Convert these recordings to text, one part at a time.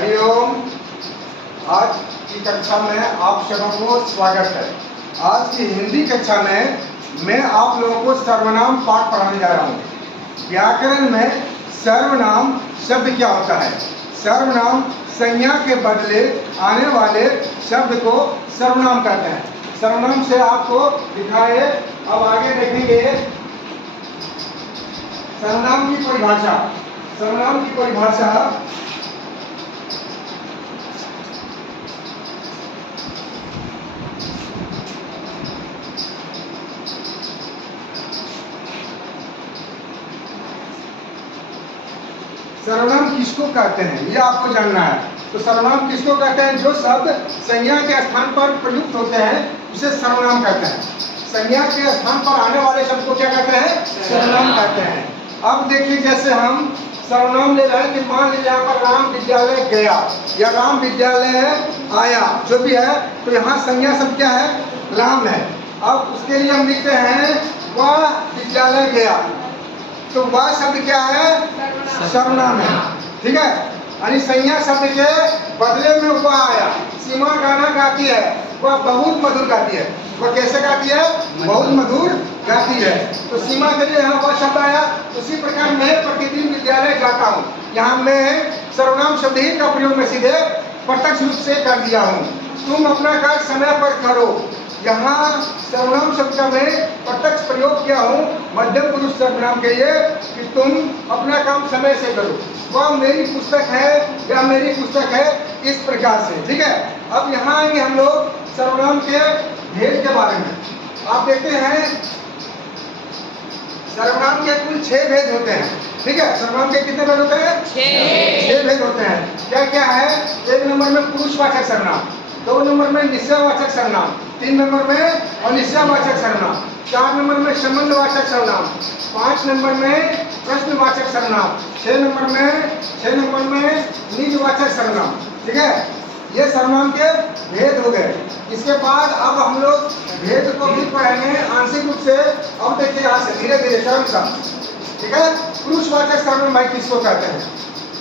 हरिओम। आज की कक्षा में आप सबों को स्वागत है। आज की हिंदी कक्षा में मैं आप लोगों को सर्वनाम पाठ पढ़ाने जा रहा हूँ। व्याकरण में सर्वनाम शब्द क्या होता है? सर्वनाम संज्ञा के बदले आने वाले शब्द को सर्वनाम कहते हैं। सर्वनाम से आपको दिखाए, अब आगे देखेंगे सर्वनाम की परिभाषा। सर्वनाम की परिभाषा सर्वनाम किसको कहते हैं ये आपको जानना है। तो सर्वनाम किसको कहते हैं? जो शब्द संज्ञा के स्थान पर प्रयुक्त होते हैं उसे सर्वनाम कहते हैं। संज्ञा के स्थान पर आने वाले शब्द को क्या कहते हैं? सर्वनाम कहते हैं। अब देखिए, जैसे हम सर्वनाम ले रहे हैं कि मान लीजिए यहाँ पर राम विद्यालय गया या राम विद्यालय आया, जो भी है, तो यहाँ संज्ञा शब्द क्या है? राम है। अब उसके लिए हम लिखते हैं वह विद्यालय गया, तो वह शब्द क्या है? सर्वनाम है। ठीक है, यानी संज्ञा शब्द के बदले में वह आया। सीमा गाना गाती है, वह बहुत मधुर गाती है। वह कैसे गाती है? बहुत मधुर गाती है। तो सीमा के लिए यहाँ वह शब्द आया। उसी प्रकार मैं प्रतिदिन विद्यालय जाता हूँ, यहाँ मैं सर्वनाम शब्द ही का प्रयोग में सीधे प्रत्यक्ष रूप से कर दिया हूँ। तुम अपना कार्य समय पर करो, यहाँ सर्वनाम शब्द का मैं प्रत्यक्ष प्रयोग किया हूँ मध्यम पुरुष सर्वनाम के लिए कि तुम अपना काम समय से करो। वह मेरी पुस्तक है या मेरी पुस्तक है, इस प्रकार से। ठीक है, अब यहाँ आएंगे हम लोग सर्वनाम के भेद के बारे में। आप देखते हैं सर्वनाम के कुल 6 भेद होते हैं। ठीक है, सर्वनाम के कितने भेद होते हैं? 6 भेद होते हैं। क्या क्या है? 1 नंबर में पुरुषवाचक सर्वनाम, 2 नंबर में निश्चयवाचक सर्वनाम, 3 नंबर में अनिश्चयवाचक सर्वनाम, 4 नंबर में संबंधवाचक सर्वनाम, 5 नंबर में प्रश्नवाचक सर्वनाम, 6 नंबर में निजवाचक सर्वनाम। ठीक है, ये सर्वनाम के भेद हो गए। इसके बाद अब हम लोग भेद को भी पढ़ेंगे आंशिक रूप से। अब देखिए यहाँ से धीरे धीरे क्रमशः। ठीक है, पुरुषवाचक सर्वनाम भाई किसको कहते हैं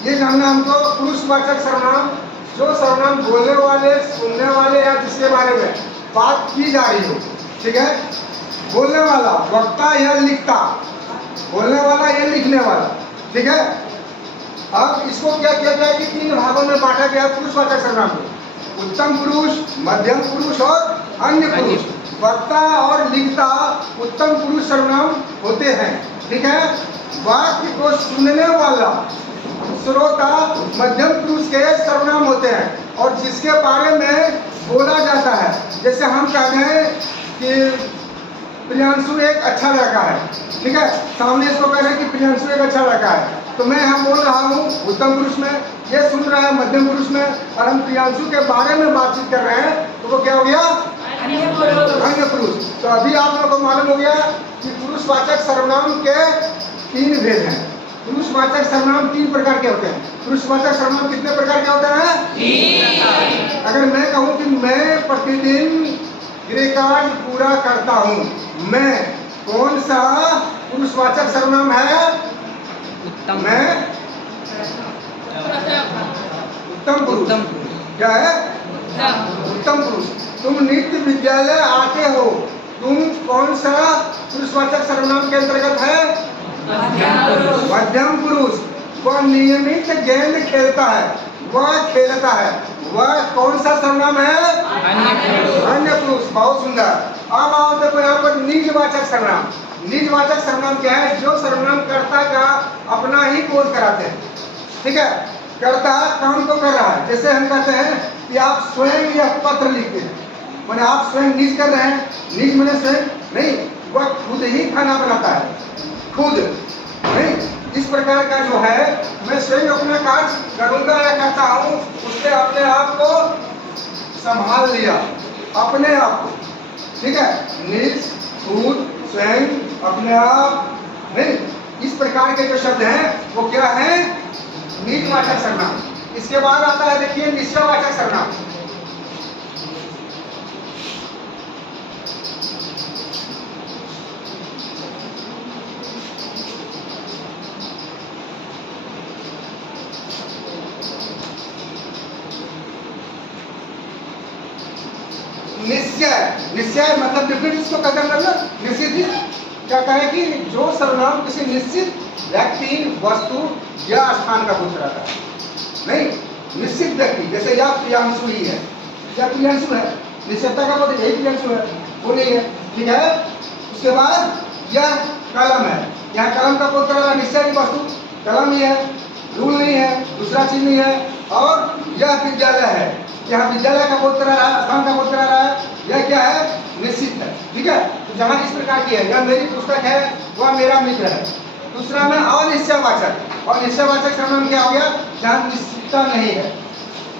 ये जानना हमको। पुरुषवाचक सर्वनाम जो सर्वनाम बोलने वाले, सुनने वाले या जिसके बारे में बात की जा रही हो। ठीक है, बोलने वाला वक्ता या लिखता, बोलने वाला या लिखने वाला। ठीक है, अब इसको क्या किया गया कि 3 भागों में बांटा गया पुरुषवाचक सर्वनाम को। उत्तम पुरुष, मध्यम पुरुष और अन्य पुरुष। वक्ता और लिखता उत्तम पुरुष सर्वनाम होते हैं। ठीक है, वाक्य को सुनने वाला श्रोता मध्यम पुरुष के सर्वनाम होते हैं और जिसके बारे में बोला जाता है। जैसे हम कहते हैं कि प्रियांशु एक अच्छा लड़का है। ठीक है, सामने इसको कह रहे हैं कि प्रियांशु एक अच्छा लड़का है, तो मैं हम बोल रहा हूँ उत्तम पुरुष में, ये सुन रहा है मध्यम पुरुष में, और हम प्रियांशु के बारे में बातचीत कर रहे हैं, तो वो क्या हो गया? अन्य पुरुष। तो अभी आप लोगों को मालूम हो गया कि पुरुषवाचक सर्वनाम के 3 भेद हैं। पुरुषवाचक सर्वनाम 3 प्रकार के होते हैं। पुरुषवाचक सर्वनाम कितने प्रकार के होते हैं? 3। अगर मैं कहूँ कि मैं प्रतिदिन गृहकार्य पूरा करता हूँ, मैं कौन सा पुरुषवाचक सर्वनाम है? उत्तम। मैं उत्तम पुरुष। क्या है? उत्तम पुरुष। तुम नित्य विद्यालय आते हो, तुम कौन सा पुरुषवाचक सर्वनाम के अंतर्गत है? मध्यम पुरुष। वह नियमित गेंद खेलता है, वह खेलता है, वह कौन सा सर्वनाम है? अन्य पुरुष। बहुत सुंदर। अब आओ देखो यहाँ पर निजवाचक सर्वनाम। निजवाचक सर्वनाम क्या है? जो सर्वनाम कर्ता का अपना ही बोध कराते हैं। ठीक है, कर्ता काम को कर रहा है। जैसे हम कहते हैं कि आप स्वयं यह पत्र लिखते हैं, मैंने आप स्वयं निज कर रहे हैं। निज मैंने स्वयं नहीं, वह खुद ही खाना बनाता है, खुद नहीं। इस प्रकार का जो है, मैं स्वयं अपना कार्य करूंगा या करता हूँ, उसने अपने आप को संभाल लिया, अपने आप को। ठीक है, निज, खुद, स्वयं, अपने आप नहीं। इस प्रकार के जो शब्द हैं वो क्या है? निजवाचक सर्वनाम। इसके बाद आता है देखिए निश्चयवाचक सर्वनाम। निश्चय, निश्चय मतलब डिफरेंट इसको क्या करना है, निश्चित ही क्या कहे कि जो सर्वनाम किसी निश्चित व्यक्ति, वस्तु या स्थान का बोध कराता है। नहीं, निश्चित व्यक्ति, जैसे यह प्रियांशु ही है, या प्रियांशु है, निश्चितता का बोध यही प्रियांशु है, वो नहीं है, ठीक है। उसके बाद यह कलम है, यहाँ कलम का बोध करा रहा है, निश्चय की वस्तु कलम ही है, रूल नहीं है, दूसरा चीज नहीं है। और यह विद्यालय है, यहाँ विद्यालय का बोध करा रहा है, स्थान का बोध करा रहा है, यह क्या है, निश्चित है, ठीक है। तो जहाँ इस प्रकार की है, यह मेरी पुस्तक है, वह मेरा मित्र है। दूसरा में अनिश्चयवाचक, और निश्चयवाचक सर्वनाम क्या हो गया, जहाँ निश्चितता नहीं है।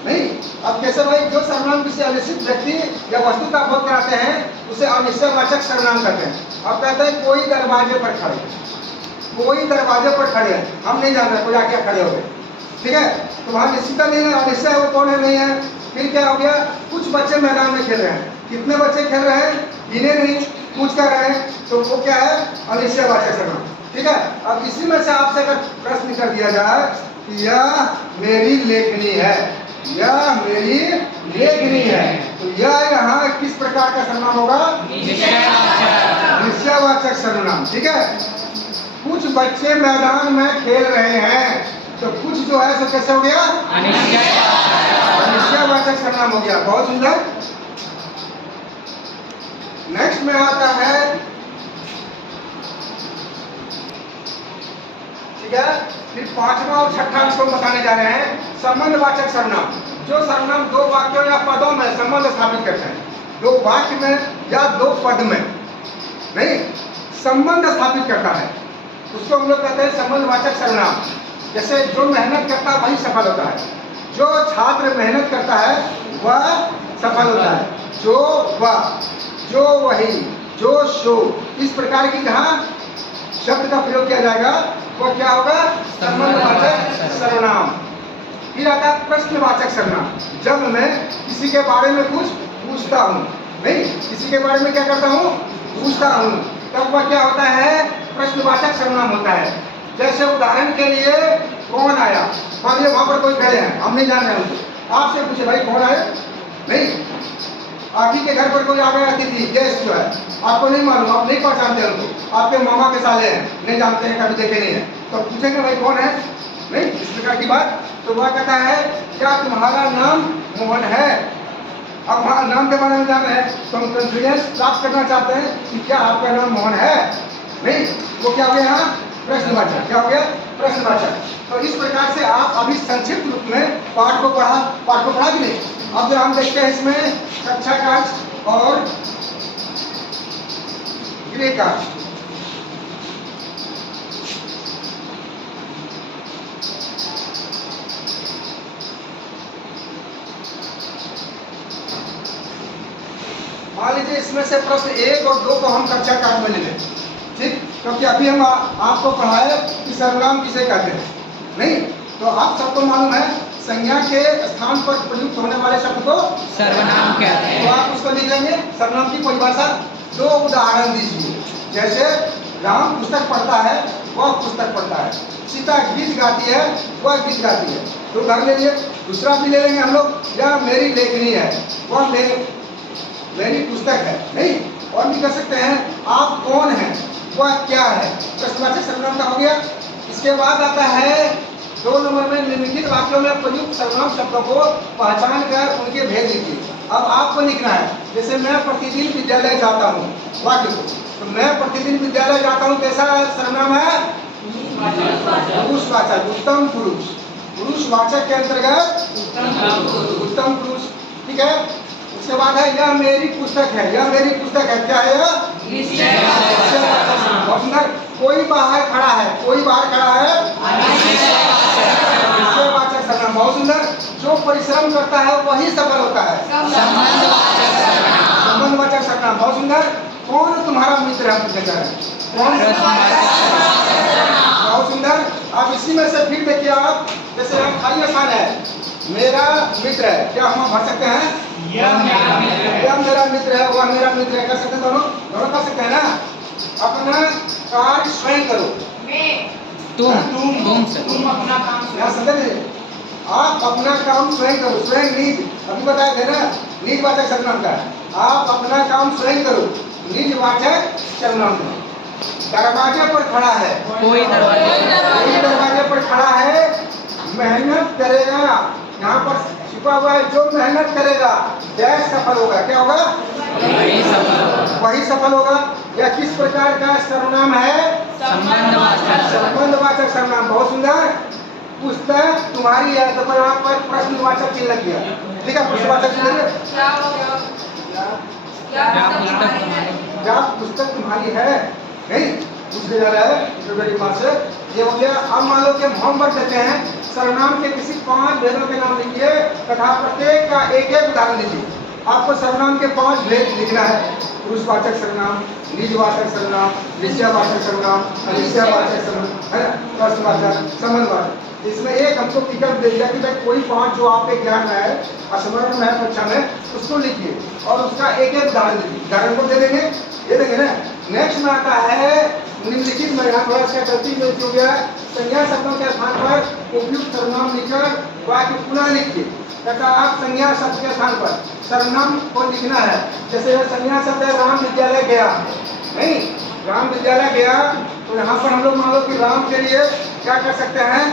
नहीं, अब कैसे भाई, जो सर्वनाम किसी अनिश्चित व्यक्ति या वस्तु का बोध कराते हैं उसे अनिश्चयवाचक सर्वनाम कहते हैं। अब कहते हैं कोई दरवाजे पर खड़े, कोई दरवाजे पर खड़े हैं, हम नहीं जान रहे कोई आके खड़े हो गए, ठीक है। तो वहाँ निश्चितता नहीं है, अनिश्चय वो कौन है, नहीं है। फिर क्या हो गया, कुछ बच्चे मैदान में खेल रहे हैं, कितने बच्चे खेल रहे हैं, गिने नहीं, पूछ कर रहे हैं, तो वो क्या है, अनिश्चयवाचक सर्वनाम, ठीक है। अब इसी में से आपसे अगर प्रश्न कर दिया जाए कि यह मेरी लेखनी है, यह मेरी लेखनी है, तो यह यहाँ किस प्रकार का सर्वनाम होगा, निश्चयवाचक सर्वनाम, ठीक है। कुछ बच्चे मैदान में खेल रहे हैं, तो कुछ जो है सो कैसे हो गया, अनिश्चयवाचक सर्वनाम हो गया। बहुत सुंदर। नेक्स्ट में आता है, ठीक है, फिर पांचवा और छठा इसको बताने जा रहे हैं, संबंधवाचक सर्वनाम। जो सर्वनाम दो वाक्यों या पदों में संबंध स्थापित करते हैं, दो वाक्य में या दो पद में नहीं संबंध स्थापित करता है, उसको हम लोग कहते हैं संबंधवाचक सर्वनाम। जैसे जो मेहनत करता है वही सफल होता है, जो छात्र मेहनत करता है वह सफल होता है, जो वह, जो वही, जो सो, इस प्रकार की जहाँ शब्द का प्रयोग किया जाएगा वो क्या होगा, संबंधवाचक सर्वनाम। फिर आता है प्रश्नवाचक सर्वनाम। जब मैं किसी के बारे में कुछ पूछता हूँ, नहीं किसी के बारे में क्या करता हूँ, पूछता हूँ, तब वह क्या होता है, प्रश्नवाचक सर्वनाम होता है। जैसे उदाहरण के लिए कौन आया, मान लीजिए वहां पर कोई खड़े हैं, हम नहीं जान रहे उनको, आपसे पूछे भाई कौन आए, नहीं आप ही के घर पर कोई आ गया अतिथि, गेस्ट जो है, आपको नहीं मालूम, आप नहीं पहचानते उनको, आपके मामा के साले हैं, नहीं जानते हैं, कभी देखे नहीं है, तो पूछेंगे भाई कौन है, नहीं इस प्रकार की बात। तो वह कहता है क्या तुम्हारा नाम मोहन है। अब नाम के बारे में जान रहे हैं तो हम कॉन्फिडेंस प्राप्त करना चाहते हैं कि क्या आपका नाम मोहन है, नहीं वो क्या हो गया यहाँ, प्रश्नवाचक, क्या हो गया, प्रश्नवाचक। तो इस प्रकार से आप अभी संक्षिप्त रूप में पाठ को पढ़ा कि नहीं। अब हम देखते हैं इसमें कक्षा कार्य और गृह कार्य। मान लीजिए इसमें से प्रश्न 1 और 2 को हम कक्षा कार्य में ले लें, ठीक, क्योंकि अभी हम आपको पढ़ाए कि सर्वनाम किसे कहते हैं, नहीं तो आप सबको मालूम है संज्ञा के स्थान पर प्रयुक्त होने वाले शब्द को सर्वनाम कहते हैं। तो आप उसको लिख लेंगे सर्वनाम की परिभाषा। 2 उदाहरण दीजिए, जैसे राम पुस्तक पढ़ता है, वह पुस्तक पढ़ता है, सीता गीत गाती है, वह गीत गाती है, तो उदाहरण ले लिए। दूसरा भी ले लेंगे हम लोग, यह मेरी लेखनी है, वह मेरी पुस्तक है, नहीं और भी कर सकते हैं, आप कौन हैं, वह क्या है, प्रश्नवाचक सर्वनाम का हो गया। इसके बाद आता है 2 नंबर में निम्नलिखित वाक्यों में प्रयुक्त सर्वनाम शब्दों को पहचान कर उनके भेद लिखिए। अब आपको लिखना है, जैसे मैं प्रतिदिन विद्यालय जाता हूँ, वाक्य को, तो मैं प्रतिदिन विद्यालय जाता हूँ कैसा सर्वनाम है, पुरुषवाचक, उत्तम पुरुष, पुरुषवाचक के अंतर्गत उत्तम पुरुष, ठीक है। उसके बाद है यह मेरी पुस्तक है, यह मेरी पुस्तक है, क्या है यह, बहुत सुंदर। कोई बाहर खड़ा है, कोई बाहर खड़ा है, निश्चयवाचक सर्वनाम, बहुत सुंदर। जो परिश्रम करता है वही सफल होता है, संबंधवाचक सर्वनाम, बहुत सुंदर। कौन तुम्हारा मित्र है, पूछा है कौन, बहुत सुंदर। अब इसी में से फिर देखिए आप, जैसे हम खाली आसान है, मेरा मित्र है, क्या हम भर सकते हैं, यह मेरा मित्र है, वह मेरा मित्र है, कर सकते हैं, दोनों कर सकते हैं ना। अपना कार्य स्वयं करो, तुम अपना काम स्वयं, समझे, आप अपना काम स्वयं करो, स्वयं नीड, अभी बताए थे ना, नीड वाचक सर्वनाम का है। आप अपना काम स्वयं करो। निजवाचक सर्वनाम। दरवाजे पर खड़ा है, कोई दरवाजे पर खड़ा है, मेहनत करेगा, यहाँ पर छुपा हुआ है, जो मेहनत करेगा वह सफल होगा। क्या होगा? वही सफल होगा। यह किस प्रकार का सर्वनाम है? संबंधवाचक सर्वनाम। बहुत सुंदर। पुस्तक तुम्हारी है, तो यहाँ पर प्रश्नवाचक चिन्ह लग गया। ठीक है, प्रश्नवाचक चिन्ह लग गया। क्या पुस्तक तुम्हारी है? नहीं, पूछने जा रहा है इंटरव्यू मार्क्स से। ये हो गया। अब मान लो कि हम होमवर्क देते हैं, सर्वनाम के किसी 5 भेदों के नाम लिखिए तथा प्रत्येक का एक एक उदाहरण दीजिए। आपको सर्वनाम के 5 भेद लिखना है। पुरुषवाचक सर्वनाम, निजवाचक सर्वनाम, निश्चयवाचक सर्वनाम, अनिश्चयवाचक सर्वनाम, है ना, प्रश्नवाचक, संबंधवाचक। इसमें एक हमको विकल्प दे दिया कि भाई कोई 5 जो आपके ज्ञान में है, स्मरण में है, कक्षा में, उसको लिखिए और उसका एक एक उदाहरण दीजिए। उदाहरण को दे देंगे, ये देंगे ना। नेक्स्ट में आता है निम्नलिखित में, यहाँ थोड़ा सा गलती हो गया है। संज्ञा शब्दों के स्थान पर उपयुक्त सर्वनाम लिखकर वाक्य पुनः लिखिए तथा आप संज्ञा शब्द के स्थान पर सर्वनाम को लिखना है। जैसे संज्ञा शब्द है राम विद्यालय गया, नहीं, राम विद्यालय गया, तो यहाँ पर हम लोग मान लो कि राम के लिए क्या कर सकते हैं?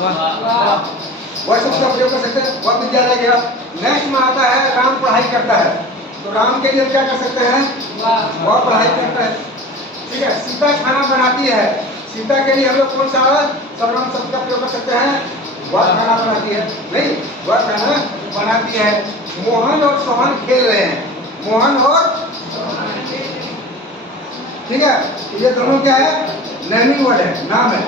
वह शब्द का प्रयोग कर सकते हैं, वह विद्यालय गया। नेक्स्ट में आता है राम पढ़ाई करता है, तो राम के लिए क्या कर सकते हैं? वह पढ़ाई करता है। ठीक है। सीता खाना बनाती है, सीता के लिए हम लोग कौन सा सर्वनाम शब्द का प्रयोग कर सकते हैं? वह खाना बनाती है, नहीं, वह खाना बनाती है। मोहन और सोहन खेल रहे हैं, मोहन और, ठीक है, ये दोनों क्या है? नेमिंग वर्ड है, नाम है।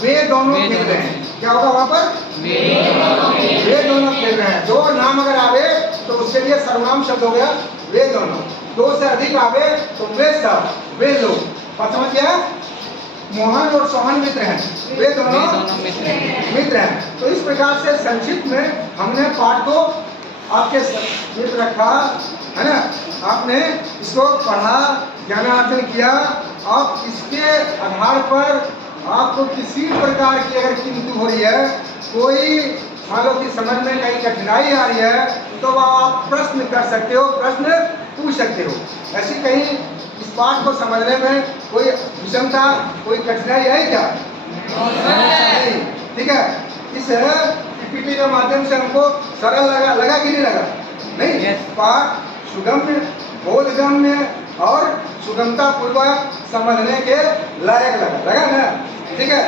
वे दोनों खेल रहे हैं, क्या होगा वहां पर? वे दोनों खेल रहे हैं। दो नाम अगर आवे तो उसके लिए सर्वनाम शब्द हो गया वे दोनों। 2 से अधिक आवे तो वे सब, वे लोग। बात समझ गया? मोहन और सोहन मित्र हैं, वे दोनों मित्र हैं। तो इस प्रकार से संक्षिप्त में हमने पाठ को आपके मित्र रखा, है ना। आपने इसको पढ़ा, ज्ञानार्जन किया। अब इसके आधार पर आपको किसी प्रकार की अगर किंतु हो रही है, कोई मान लो कि समझ में कहीं कठिनाई आ रही है, तो आप प्रश्न कर सकते हो, प्रश्न पूछ सकते हो। ऐसी कहीं इस पाठ को समझने में कोई विषमता, कोई कठिनाई है क्या? नहीं। ठीक है। इस पीपीटी के माध्यम से हमको सरल लगा कि नहीं लगा? नहीं। पाठ सुगम्य, बोधगम्य और सुगमता पूर्वक समझने के लायक लगा ना? ठीक है।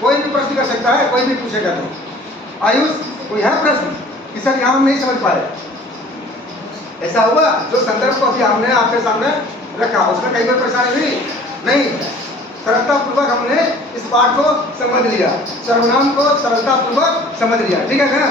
कोई भी प्रश्न कर सकता है, कोई भी पूछेगा। तो आयुष, कोई है प्रश्न कि सर यहाँ हम नहीं समझ पाए? ऐसा हुआ? जो संदर्भ को अभी हमने आपके सामने रखा उसमें कई बार परेशानी हुई? नहीं, सरलता पूर्वक हमने इस पाठ को समझ लिया, सर्वनाम को सरलता पूर्वक समझ लिया। ठीक है ना?